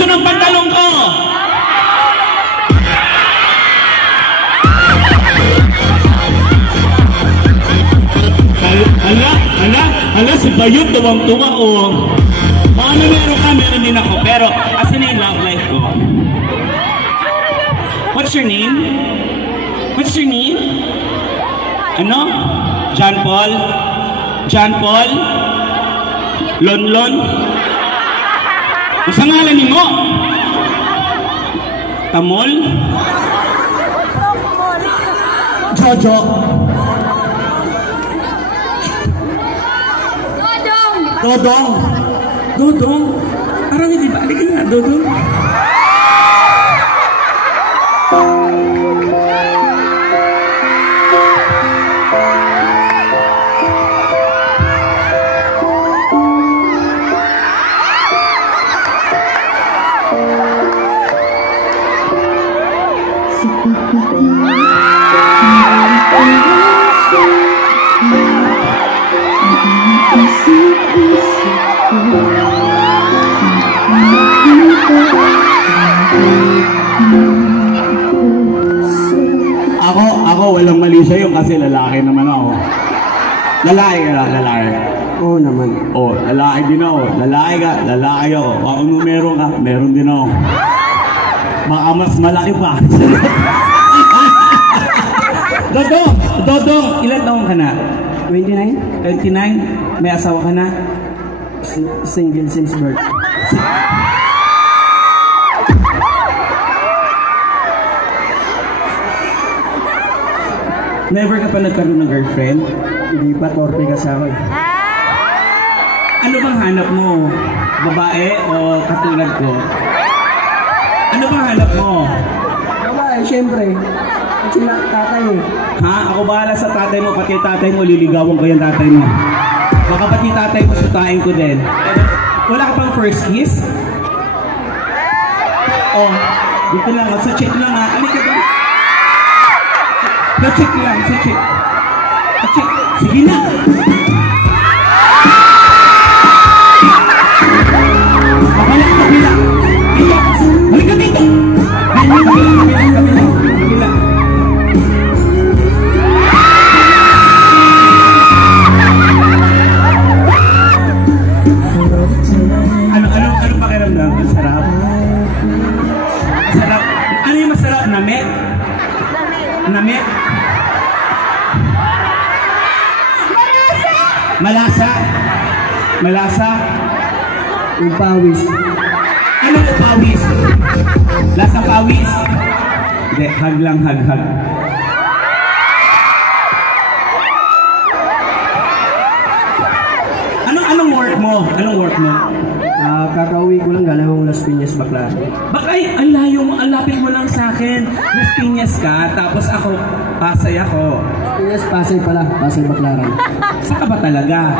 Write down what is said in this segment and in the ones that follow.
gusto ng pantalong ko? Hala, si Bayot tuwang-tuwa o. Paano meron ka? Meron din ako. Pero, asan na yung love life ko? What's your name? What's your name? Ano? John Paul? John Paul? Lonlon? Masa ngalan ni mo? Tamol? Jojo? Dodong? Dodong? Parang hindi ba? Halika nga, Dodong. Ako, walang mali sa'yo kasi lalaki naman ako. Lalaki ka na, lalaki. Oo naman. Oo, lalaki din ako. Lalaki ka, lalaki ako. Kung meron ka, meron din ako. Baka mas malaki pa. Dodong, ilan taong ka na? 29? 29? May asawa ka na? Single since birth. Never ka pa nagkaroon ng girlfriend? Hindi pa, torpe kasi ako. Ano bang hanap mo? Babae o katulad ko? Ano bang hanap mo? Babae, syempre. Sila tatay eh. Ha? Ako bahala sa tatay mo, pati tatay mo, liligawan ko yung tatay mo. Baka pati tatay mo, sutain ko din. Wala ka pang first kiss? Oh, dito lang, sa check lang ha. Alika ba? Sa check lang, sa check. Sa check. Sige na! Kapala. Dito! Halika dito! Kabila. Anong pakiramdam? Ang sarap? Sarap. Ano yung masarap? Namit? Namit? Malasa? Malasa? Yung pawis. Ano yung pawis? Lasa pawis? Hindi, hag lang, hag. Anong work mo? Anong work mo? Kakauwi ko lang galing Las Piñas, Baclaran. Bakay, ang layo mo, ang lapit mo lang sa akin. Las Piñas ka, tapos ako, Pasay ako. Piñas, Pasay pala. Pasay, Baclaran. Saan ka ba talaga?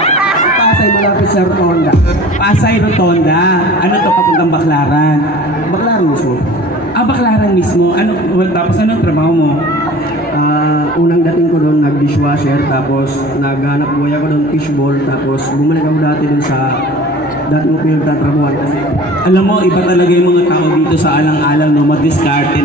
Pasay, malapit sa Rotonda. Pasay, Rotonda. Ano to papuntang Baclaran? Baclaran mismo. Baclaran mismo. Ano, tapos anong trabaho mo? Unang dating ko doon, nag-dishwasher, tapos naghanap buhay ako doon, fishball, tapos bumalik ako dati doon sa dating ko pinagtatrabuhan. Alam mo, iba talaga yung mga tao dito sa alang-alang, no? Mag-discarte,